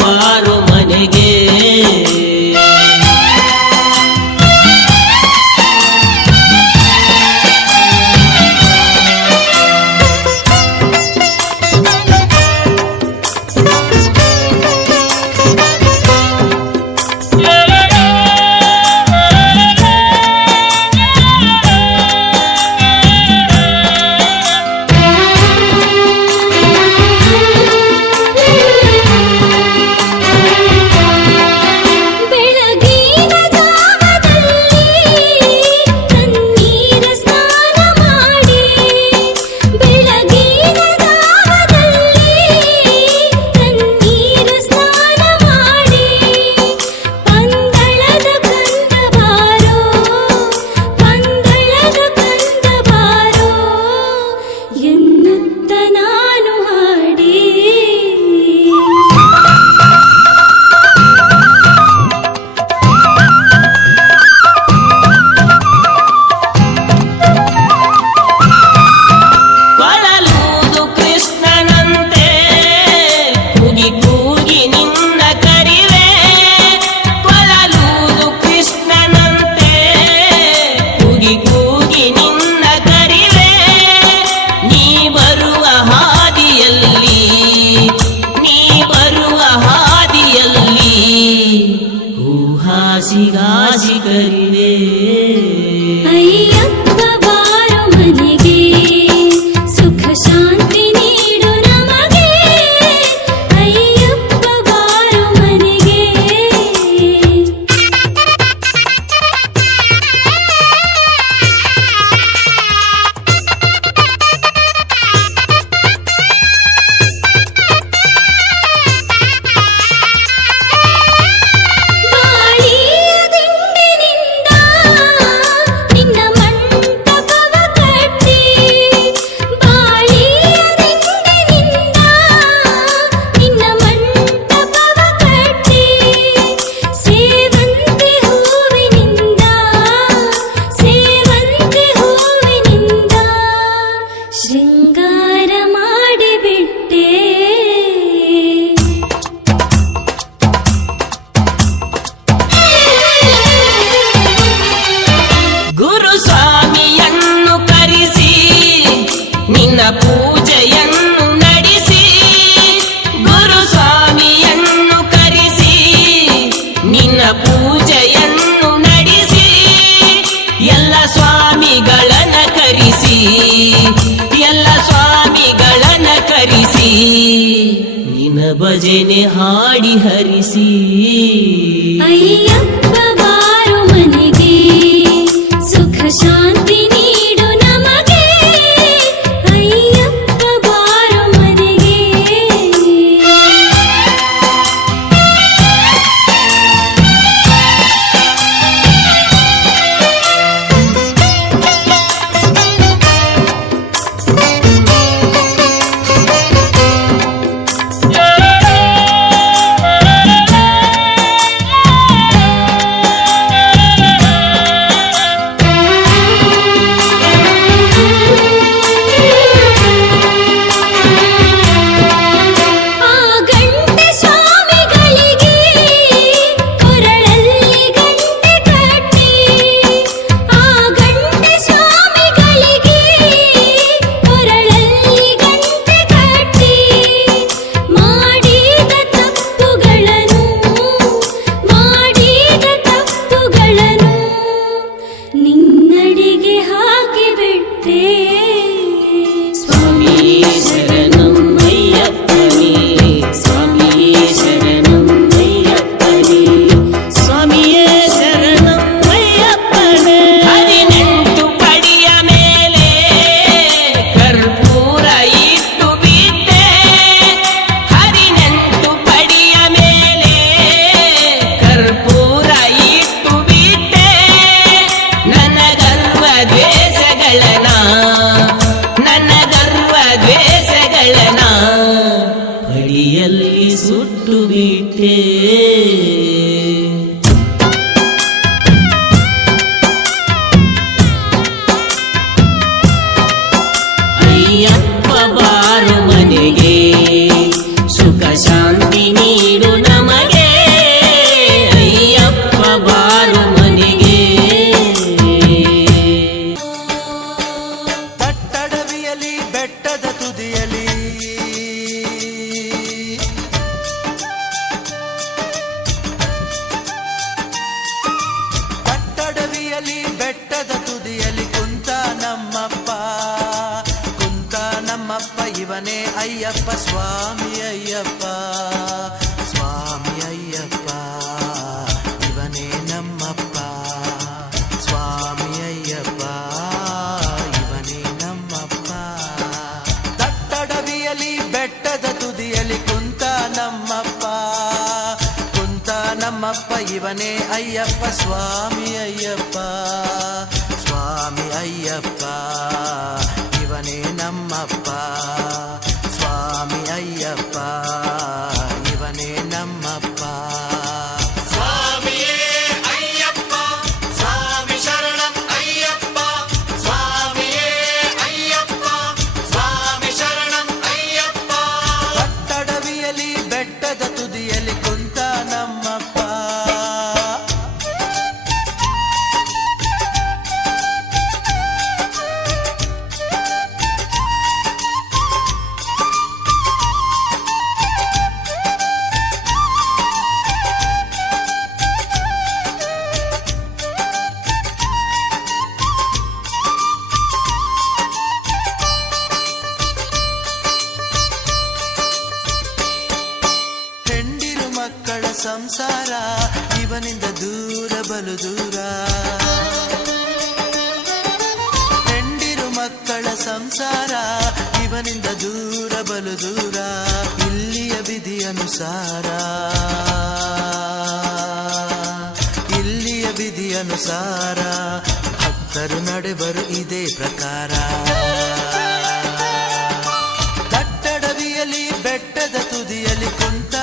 ಬಾರೋ ಮನೆಗೆ. ಗಾಸಿ ಕರಿವೆ ಅಯ್ಯಪ್ಪ ಬಾರೋ ಮನೆಗೆ, ಸುಖ ಶಾಂತಿ ನೀಡು ನಮಗೆ. ಅಯ್ಯಪ್ಪ ಬಾರೋ ಮನೆಗೆ. ಶೃಂಗಾರ ಮಾಡಿಬಿಟ್ಟೆ ಗುರುಸ್ವಾಮಿಯನ್ನು ಕರೆಸಿ ನಿನ್ನ ಪೂಜೆಯನ್ನು ನಡೆಸಿ. ಗುರುಸ್ವಾಮಿಯನ್ನು ಕರೆಸಿ ನಿನ್ನ ಪೂಜೆಯನ್ನು ನಡೆಸಿ. ಎಲ್ಲ ಸ್ವಾಮಿಗಳನ್ನ ಕರೆಸಿ, ಎಲ್ಲ ಸ್ವಾಮಿಗಳನ್ನ ಕರೆಸಿ, ನಿನ್ನ ಭಜನೆ ಹಾಡಿ ಹರಿಸಿ. ಅಯ್ಯಪ್ಪ ಬಾರೋ ಮನೆಗೆ, ಸುಖ ಶಾಂತಿ ನೀಡು ನಮಗೆ. ಅಯ್ಯಪ್ಪ ಬಾರೋ ಮನೆಗೆ. ಸುಟ್ಟು ಬಿಟ್ಟೆ. ಅಯ್ಯಪ್ಪ ಬಾರೋ ಮನೆಗೆ, ಸುಖ ಶಾಂತಿ ನೀಡು. ಅಯ್ಯಪ್ಪ ಸ್ವಾಮಿ ಅಯ್ಯಪ್ಪ ಸ್ವಾಮಿ ಅಯ್ಯಪ್ಪ ಇವನೇ ನಮ್ಮಪ್ಪ ಸ್ವಾಮಿ ಅಯ್ಯಪ್ಪ ಇವನೇ ನಮ್ಮಪ್ಪ ತಟ್ಟಡವಿಯಲಿ ಬೆಟ್ಟದ ತುದಿಯಲಿ ಕುಂತ ನಮ್ಮಪ್ಪ ಇವನೇ ಅಯ್ಯಪ್ಪ ಸ್ವಾಮಿ ಅಯ್ಯಪ್ಪ ಸ್ವಾಮಿ ಅಯ್ಯಪ್ಪ ಇವನೇ ನಮ್ಮಪ್ಪ ಸ್ವಾಮಿ ಅಯ್ಯಪ್ಪ ಇವನೇ ನಮ್ಮಪ್ಪ ಸ್ವಾಮಿಯೇ ಅಯ್ಯಪ್ಪ ಸ್ವಾಮಿ ಶರಣಂ ಅಯ್ಯಪ್ಪ ಸ್ವಾಮಿಯೇ ಅಯ್ಯಪ್ಪ ಸ್ವಾಮಿ ಶರಣಂ ಅಯ್ಯಪ್ಪ ಕಟ್ಟಡವಿಯಲಿ ಬೆಟ್ಟದ ತುದಿಯಲಿ ಕುಂತ ನಮ್ಮಪ್ಪ ಮಕ್ಕಳ ಸಂಸಾರ ಇವನಿಂದ ದೂರ ಬಲು ದೂರ ಹೆಂಡಿರು ಮಕ್ಕಳ ಸಂಸಾರ ಇವನಿಂದ ದೂರ ಬಲು ದೂರ ಇಲ್ಲಿಯ ವಿಧಿಯನುಸಾರ ಇಲ್ಲಿಯ ವಿಧಿಯನುಸಾರ ಭಕ್ತರು ನಡೆವರು ಇದೇ ಪ್ರಕಾರ ತಟ್ಟಡವಿಯಲಿ ಬೆಟ್ಟದ ತುದಿಯಲಿ ಕುಂತ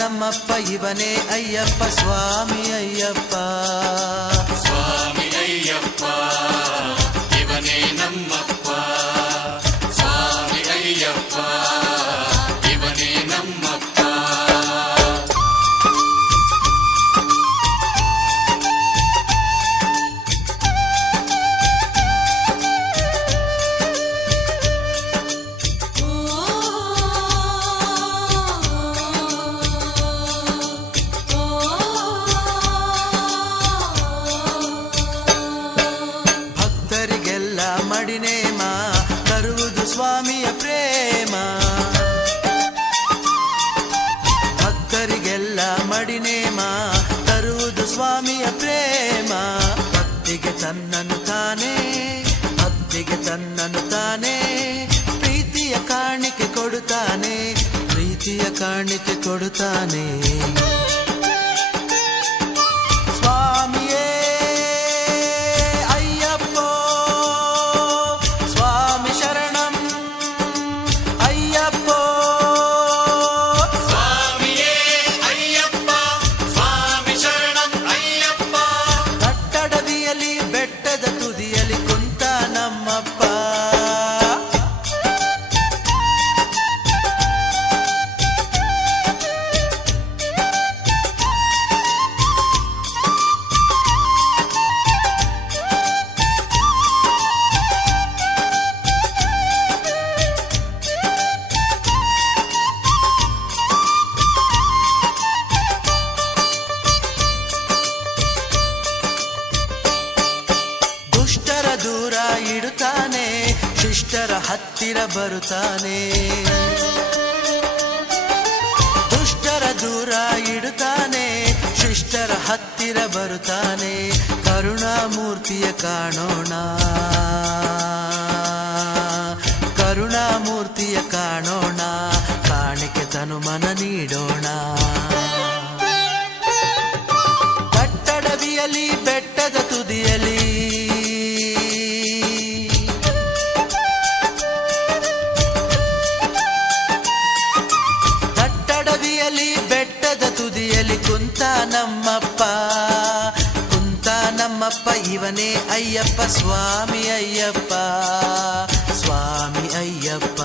ನಮ್ಮಪ್ಪ ಇವನೇ ಅಯ್ಯಪ್ಪ ಸ್ವಾಮಿ ಅಯ್ಯಪ್ಪ ಸ್ವಾಮಿ ಅಯ್ಯಪ್ಪ ಇವನೇ ನಮ್ಮಪ್ಪ ಸ್ವಾಮಿ ಅಯ್ಯಪ್ಪ ಇವನೇ ನಮ್ಮಪ್ಪ ಮಡಿನೇಮ ತರುವುದು ಸ್ವಾಮಿಯ ಪ್ರೇಮ ಭಕ್ತರಿಗೆಲ್ಲ ಮಡಿನೇಮ ತರುವುದು ಸ್ವಾಮಿಯ ಪ್ರೇಮ ಭಕ್ತಿಗೆ ತನ್ನನ್ನು ತಾನೇ ಭಕ್ತಿಗೆ ತನ್ನನ್ನು ತಾನೇ ಪ್ರೀತಿಯ ಕಾಣಿಕೆ ಕೊಡುತ್ತಾನೆ ಪ್ರೀತಿಯ ಕಾಣಿಕೆ ಕೊಡುತ್ತಾನೆ ಸ್ವಾಮಿಯೇ ದೂರ ಇಡುತ್ತಾನೆ ಶಿಷ್ಟರ ಹತ್ತಿರ ಬರುತ್ತಾನೆ ದುಷ್ಟರ ದೂರ ಇಡುತ್ತಾನೆ ಶಿಷ್ಟರ ಹತ್ತಿರ ಬರುತ್ತಾನೆ ಕರುಣಾಮೂರ್ತಿಯ ಕಾಣೋಣ ಕರುಣಾಮೂರ್ತಿಯ ಕಾಣೋಣ ಕಾಣಿಕೆ ತನು ಮನ ನೀಡೋಣ ಕಟ್ಟಡವಿಯಲಿ ಬೆಟ್ಟದ ತುದಿಯಲಿ ಬೆಟ್ಟದ ತುದಿಯಲಿ ಕುಂತ ನಮ್ಮಪ್ಪ ಇವನೇ ಅಯ್ಯಪ್ಪ ಸ್ವಾಮಿ ಅಯ್ಯಪ್ಪ ಸ್ವಾಮಿ ಅಯ್ಯಪ್ಪ